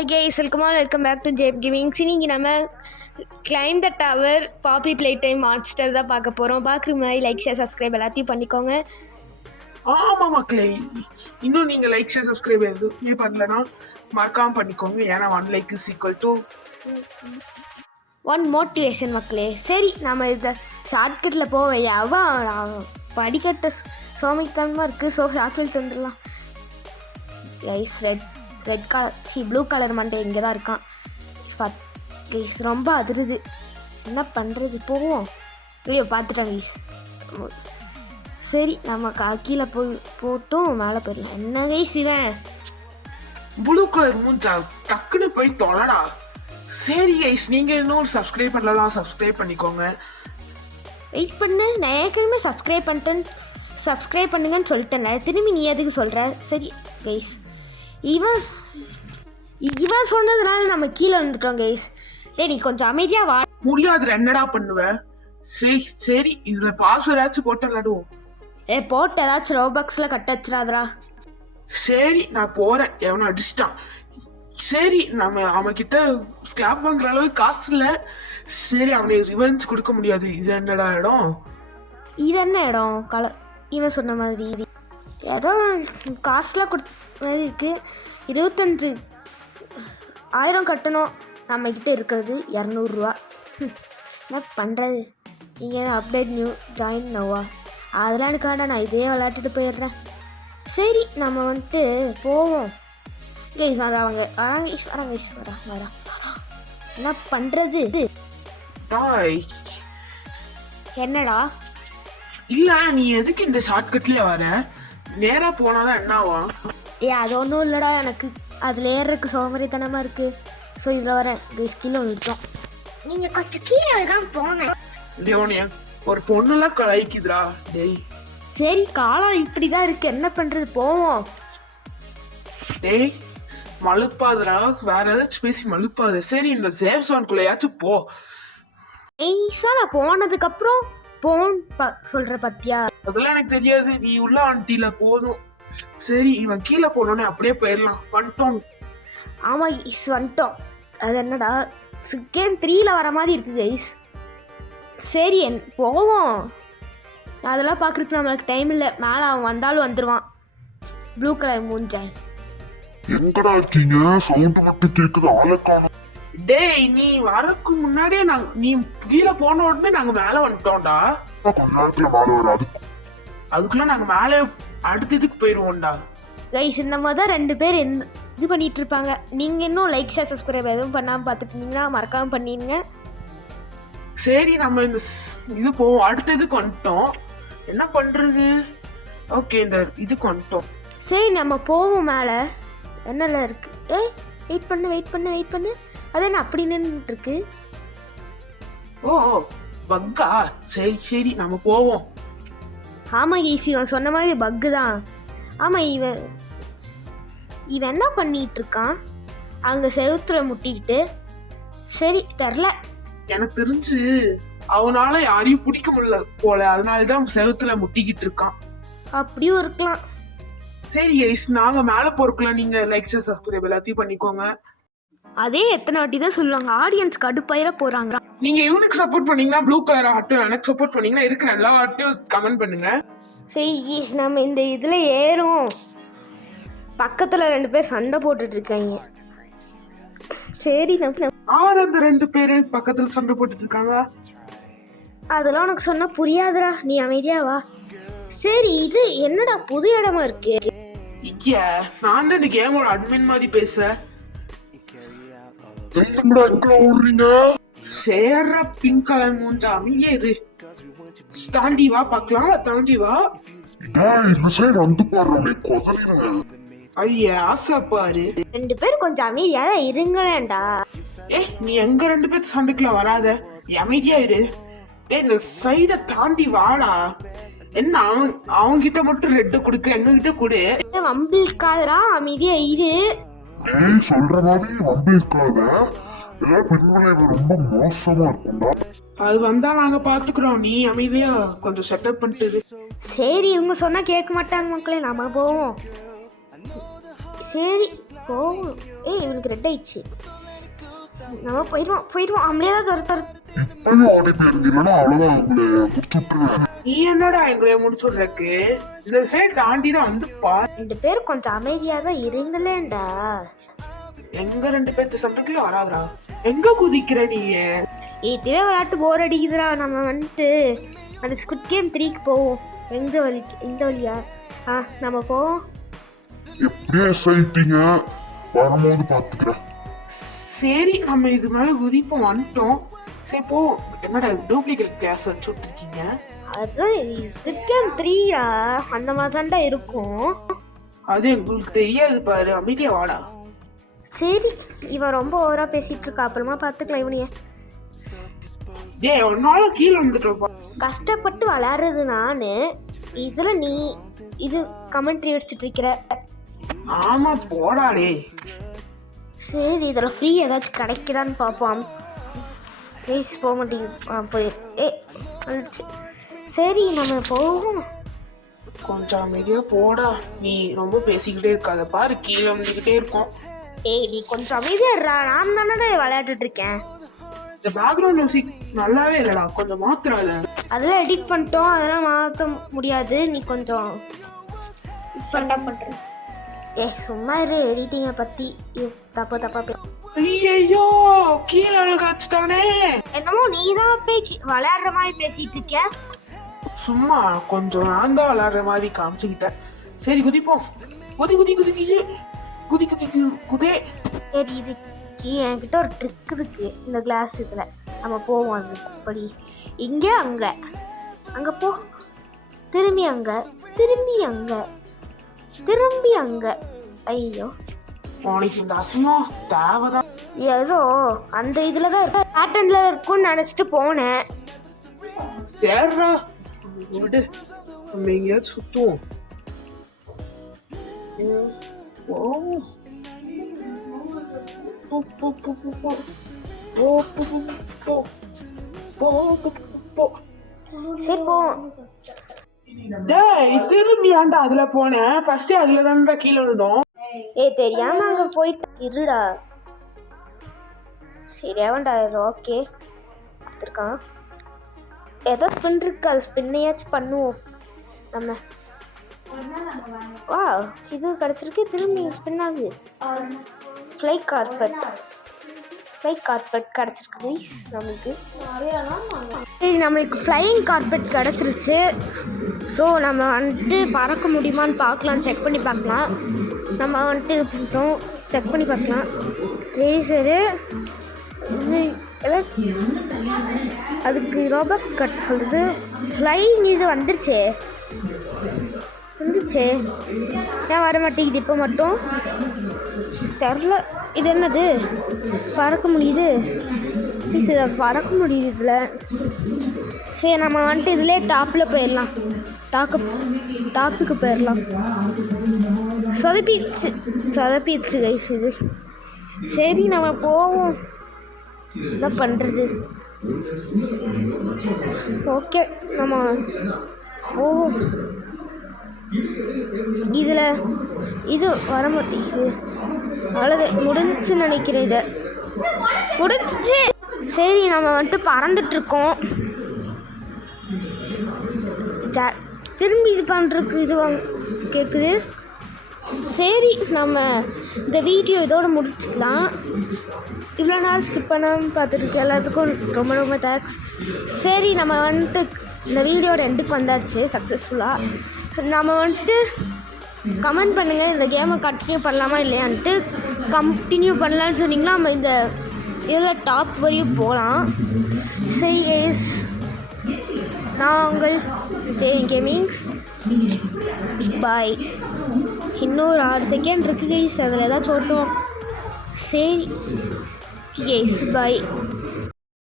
Hi guys, welcome back to JF Gaming. இன்னைக்கு நம்ம Climb the Tower Poppy Playtime Monster தான் பார்க்க போகிறோம். பார்க்குற மாதிரி லைக் ஷேர் சப்ஸ்கிரைப் எல்லாத்தையும் பண்ணிக்கோங்க. ஆமாம் மக்களே, இன்னும் நீங்கள் லைக் ஷேர் சப்ஸ்கிரைப் எதுவுமே பண்ணலன்னா மறக்காமல் பண்ணிக்கோங்க. ஏன்னா 1 like is equal to 1 motivation மக்களே. சரி, நம்ம இதை ஷார்ட்கட்டில் போவேன். அவன் படிக்கட்ட சோமித்தனமாக இருக்குது. ஷார்ட்கட் வந்துடலாம். Guys red colour blue colour Monday இங்கே தான் இருக்கான். கைஸ் ரொம்ப அதிருது, என்ன பண்ணுறது? போவோம். இல்லையோ பார்த்துட்டேன் கைஸ். சரி, நம்ம கீழே போட்டும் மேலே போயிடலாம். என்ன கைஸ் இவன் ப்ளூ கலர் மூஞ்சா, டக்குன்னு போய் தொலைடா. சரி கைஸ், நீங்கள் இன்னும் சப்ஸ்கிரைப் பண்ணலாம், சப்ஸ்கிரைப் பண்ணிக்கோங்க. வெயிட் பண்ணு, நான் ஏற்கனவே சப்ஸ்கிரைப் பண்ணுங்கன்னு சொல்லிட்டேன்ல, திரும்பி நீ எதுக்கு சொல்கிற? சரி கைஸ், இவன் சொன்னதுனால நம்ம கீழே வந்துட்டோம் கைஸ். நீ கொஞ்சம் அமைதியாக வா. முடியாது, என்னடா பண்ணுவேன்? சரி இதில் பாஸ்வேர்டாச்சும் போட்டு விளாடுவோம். போட்டு ஏதாச்சும் ரோபாக்ஸில் கட்ட வச்சிடாதரா. சரி நான் போகிறேன். எவனை அடிச்சிட்டான். சரி, நம்ம அவன்கிட்ட ஸ்கிராப் வாங்குற அளவுக்கு காசு இல்லை. சரி, அவனுக்கு ரிவெஞ்ச் கொடுக்க முடியாது. இது என்னடா இடம்? இது என்ன இடம்? இவன் சொன்ன மாதிரி ஏதோ காசுலாம் மாதிரி இருக்குது. 25,000 கட்டணும். நம்மக்கிட்ட இருக்கிறது 200 ரூபா. என்ன பண்ணுறது? நீங்கள் அப்டேட் நியூ ஜாயின் நோவா? அதெல்லாம் இருக்காண்டா, நான் இதே விளையாட்டுட்டு போயிடுறேன். சரி, நம்ம வந்துட்டு போவோம். கைஸ் வராங்க வரா. என்ன பண்ணுறது? என்னடா? இல்லை, நீ எதுக்கு இந்த ஷார்ட்கட்லேயே வர? நேராக போனாதான் என்ன ஆகும்? அது ஒன்றும் இல்லைடா, எனக்கு அதில் ஏறுறதுக்கு சோமரித்தனமாக இருக்குது. ஸோ இதில் வரேன். கைஸ் கீழே வந்துட்டோம். நீங்கள் கொஞ்சம் கீழே தான் போங்க. தேவனியா, ஒரு பொண்ணுலாம் கலாய்க்குதுடா. டேய் சரி, காலம் இப்படி தான் இருக்குது, என்ன பண்ணுறது? போவோம். டேய் மழுப்பாதுடா, வேற ஏதாச்சும் பேசி மழுப்பாது. சரி, இந்த சேஃப் ஜோனுக்குள்ளேயாச்சும் போ. நைஸாக நான் போனதுக்கப்புறம் சொல்கிற பத்தியா? அதெல்லாம் எனக்கு தெரியாது, நீ உள்ள ஆண்டில போதும். சரி, இவன் கீழே போனோன்னே அப்படியே போயிடலாம். வந்துட்டோம். ஆமாம் கைஸ், வந்துட்டோம். அது என்னடா, கேம் 3ல் வர மாதிரி இருக்குது கைஸ். சரி போவோம். அதெல்லாம் பார்க்குறதுக்கு நம்மளுக்கு டைம் இல்லை. மேலே அவன் வந்தாலும் வந்துடுவான். ப்ளூ கலர் மூஞ்சாய். எங்கடா இருக்கீங்க? சவுண்ட் மட்டும் கேக்குது, ஆளை காணோம். டேய், நீ வரக்கு முன்னாடியே நீ கீழே போன உடனே நாங்க மேல வந்துட்டோம்டா. கொஞ்ச நேரத்துல மேல வராது. அதுக்குள்ள நாங்க மேலே அடுத்ததுக்கு போயிருவோம்டா. கைஸ், இந்த மாதிரி தான் 2 பேர் இது பண்ணிட்டு இருப்பாங்க. நீங்கள் இன்னும் லைக் ஷேர் சப்ஸ்கிரைப் எதுவும் பண்ணாமல் பார்த்துட்டு இருந்தீங்கன்னா மறக்காமல் பண்ணிடுங்க. சரி, நம்ம இந்த இது போவோம். அடுத்ததுக்கு வந்துட்டோம். என்ன பண்றது? ஓகே, இந்த இதுக்கு வந்துட்டோம். சரி, நம்ம போவோம். மேலே என்னெல்லாம் இருக்கு? வெயிட் பண்ணு. அது என்ன அப்படி நின்றுட்டு இருக்கு? ஓ பக்கா. சரி நம்ம போவோம். ஆமாம் ஈஸி, இவன் சொன்ன மாதிரி பக்கு தான். ஆமாம், இவன் என்ன பண்ணிட்டு இருக்கான் அங்கே செவுத்துல முட்டிக்கிட்டு? சரி தெரில, எனக்கு தெரிஞ்சு அவனால யாரையும் பிடிக்க முடியல போல, அதனாலதான் செவுத்துல முட்டிக்கிட்டு இருக்கான். அப்படியும் இருக்கலாம். சரி ஐஸ், நாங்க மேல போறதுக்குள்ள நீங்க லைக் ஷேர் சப்ஸ்கிரைப் எல்லாத்தையும் பண்ணிக்கோங்க. அதே எத்தனை வாட்டி தான் சொல்லுவாங்க, ஆடியன்ஸ் கடுப்பாயிர போறாங்க. நீங்க இவனுக்கு சப்போர்ட் பண்ணீங்கன்னா ப்ளூ கலர் ஆட்டும், எனக்கு சப்போர்ட் பண்ணீங்கன்னா இருக்கிற எல்லா ஆட்டையும் கமெண்ட் பண்ணுங்க. சரி, நம்ம இந்த இதுல ஏறும். பக்கத்துல 2 பேர் சண்டை போட்டுட்டு இருக்காங்க. சரி, ஆறு அந்த 2 பேரு பக்கத்துல சண்டை போட்டுட்டு இருக்காங்க. அதெல்லாம் உனக்கு சொன்னா புரியாதுடா, நீ அமைதியா வா. சரி, இது என்னடா புது இடமா இருக்கு? நான் தான் இந்த கேமோட அட்மின் மாதிரி பேசுறேன். சேர பிங்க் கலர் மூஞ்சா, அமைதியே இரு. தாண்டி வா பார்க்கலாம், தாண்டி வா. ஐயா ஆசை பாரு. 2 பேர் கொஞ்சம் அமைதியா இருங்களேன்டா. நீ எங்க 2 பேர் சண்டைக்குள்ள வராத, அமைதியா இரு. இந்த சைட தாண்டி வாடா. என்ன அவன்கிட்ட மட்டும் ரெட்டு கொடுக்குற, எங்க கிட்ட கொடு. வம்பு இருக்காதரா, அமைதியா இரு. சொல்ற மாதிரி வம்பு இருக்காத. ரொம்ப மோசமா இருக்கும்டா. அது வந்தா நாங்க பாத்துக்கிறோம், நீ அமைதியா கொஞ்சம் செட்டப் பண்ணிட்டு. சரி, இவங்க சொன்னா கேட்க மாட்டாங்க மக்களே, நம்ம போவோம். சரி போவோம். இவனுக்கு ரெட் ஆயிடுச்சு. நம்ம போயிடுவோம் அவங்களே தான் துரத்து. இப்பயும் ஓடி போயிருந்தீங்கன்னா அவ்வளவுதான் உங்களை கொடுத்துட்டுருவேன். நீ என்னடா எங்களைய முடிச்சுடுறக்கு? இந்த சைடு தாண்டி தான் வந்துப்பா. 2 பேரும் கொஞ்சம் அமைதியா தான் இருங்களேன்டா. எங்க 2 பேர்த்து சப்ஜெக்ட்லயும் வராதுடா. எங்க குதிக்கிற நீ? இதுவே விளையாட்டு போர் அடிக்குதுடா. நம்ம வந்துட்டு அந்த ஸ்குட் கேம் 3க்கு போவோம். இந்த வழியா நம்ம போவோம். எப்படியே ஆயிட்டீங்க, வரும்போது பாத்துக்கிறேன். சரி நம்ம இது மேல குதிப்போம், வந்துட்டோம். சரி போ. என்னடா டூப்ளிகேட் கிளாஸ் வச்சு விட்டுருக்கீங்க? அதுதான் ஸ்குட் கேம் 3டா, அந்த மாதிரி தான்டா இருக்கும். அது எங்களுக்கு தெரியாது பாரு, அமைதியா வாடா. சரி இவன் ரொம்ப ஓவரா பேசிட்டு இருக்கா, அப்புறமா பாத்துக்கலாம் இவனைய. டேய் ஒன்னால கீழே வந்துட்டோப்பா. கஷ்டப்பட்டு விளையாடுறது நானு, இதுல நீ இது கமெண்ட்ரி அடிச்சிட்டு இருக்கிற. ஆமா போடா டே. சரி இதில் ஃப்ரீ ஏதாச்சும் கிடைக்குதான்னு பார்ப்போம். ப்ளீஸ் போக மாட்டேங்குது. வந்துடுச்சு. சரி நம்ம போவோம். கொஞ்சம் அமைதியா போடா. நீ ரொம்ப பேசிக்கிட்டே இருக்காத, பாரு கீழே வந்துக்கிட்டே இருக்கோம். நீ கொஞ்சம் அமைதியா இருடா, நான் தானே விளையாட்டுட்டு இருக்கேன். இந்த பேக்ரவுண்ட் மியூசிக் நல்லாவே இல்லடா, கொஞ்சம் மாத்துறாத. அதெல்லாம் எடிட் பண்ணிட்டோம், அதெல்லாம் மாற்ற முடியாது. நீ கொஞ்சம் பண்ற. சும்மா இரு, எடிட்டிங்கை பத்தி தப்பா ஐயோ கீழே அழுகாச்சுட்டானே. என்னமோ நீ தான் விளையாடுற மாதிரி பேசிட்டு இருக்க. சும்மா கொஞ்சம் நான் தான் விளையாடுற மாதிரி காமிச்சுக்கிட்டேன். சரி குதிப்போம். குதி குதி குதி குதி குதி குதி குதே. சரி இதுக்கு என்கிட்ட ஒரு ட்ரிக் இருக்கு. இந்த கிளாஸ் இதுல நம்ம போவோம். அது அப்படி இங்கே அங்க போ, திரும்பி அங்க, திரும்பி அங்க. ஐயோ உனக்கு இந்த அசிங்கம் தேவைதான். ஏதோ அந்த இதுல தான் இருக்கு, பேட்டர்ன்ல இருக்கும்னு நினைச்சிட்டு போனேன். சேர்றா விடு, நம்ம எங்கேயாச்சும் சுத்துவோம். சரி போவோம். டேய் திரும்பி ஏன்டா அதுல போனேன்? ஃபர்ஸ்ட் அதுல தான்டா கீழே விழுந்தோம். தெரியாம அங்க போயிட்டு இருடா. சரி அவன்டா ஏதோ ஓகே பார்த்துருக்கான். ஏதோ ஸ்பின் இருக்கு, அது ஸ்பின்னையாச்சும் பண்ணுவோம் நம்ம. வா இது கிடச்சிருக்கு, திரும்பி ஸ்பின் ஆகுது. ஃப்ளை கார்பெட் கிடச்சிருக்கு நம்மளுக்கு. சரி நம்மளுக்கு ஃப்ளையிங் கார்பெட் கிடச்சிருச்சு. ஸோ நம்ம வந்துட்டு பறக்க முடியுமான்னு பார்க்கலாம், செக் பண்ணி பார்க்கலாம். நம்ம வந்துட்டு அப்புறம் செக் பண்ணி பார்க்கலாம். ட்ரேசரு இது எல்லாம் அதுக்கு ரோபாக்ஸ் கட்ட சொல்கிறது. ஃப்ளைங் இது வந்துருச்சே, ஏன் வர மாட்டேங்குது இப்போ மட்டும் தெரில. இது என்னது, பறக்க முடியுது. பறக்க முடியுது இதில். சரி நம்ம வந்துட்டு இதிலே டாப்பில் போயிடலாம். டாப்புக்கு போயிடலாம். சொதப்பிடுச்சு கைஸ் இது. சரி நம்ம போவோம், என்ன பண்ணுறது. ஓகே நம்ம போவோம். இதில் இது வர மாட்டேங்குது. அவ்வளோதான் முடிஞ்சுன்னு நினைக்கிறேன். இதை முடிஞ்சு. சரி நம்ம வந்துட்டு பறந்துட்டுருக்கோம். திரும்பி இது பண்ணுறதுக்கு இது கேட்குது. சரி நம்ம இந்த வீடியோ இதோடு முடிச்சுக்கலாம். இவ்வளோ நாள் ஸ்கிப் பண்ணாமல் பார்த்துட்டு எல்லாத்துக்கும் ரொம்ப ரொம்ப தேங்க்ஸ். சரி நம்ம வந்துட்டு இந்த வீடியோட எண்டுக்கு வந்தாச்சு சக்ஸஸ்ஃபுல்லாக. நம்ம வந்துட்டு கமெண்ட் பண்ணுங்கள், இந்த கேமை கண்டினியூ பண்ணலாமா இல்லையான்ட்டு. கண்டினியூ பண்ணலான்னு சொன்னிங்கன்னா நம்ம இந்த இதில் டாப் வரையும் போகலாம். சரி எஸ், நான் உங்கள் ஜெயின் கேமிங்ஸ். பாய். இன்னொரு 6 செகண்ட் இருக்குது கைஸ், அதில் ஏதாச்சும் ஓட்டுவோம். சரி எஸ் பாய்.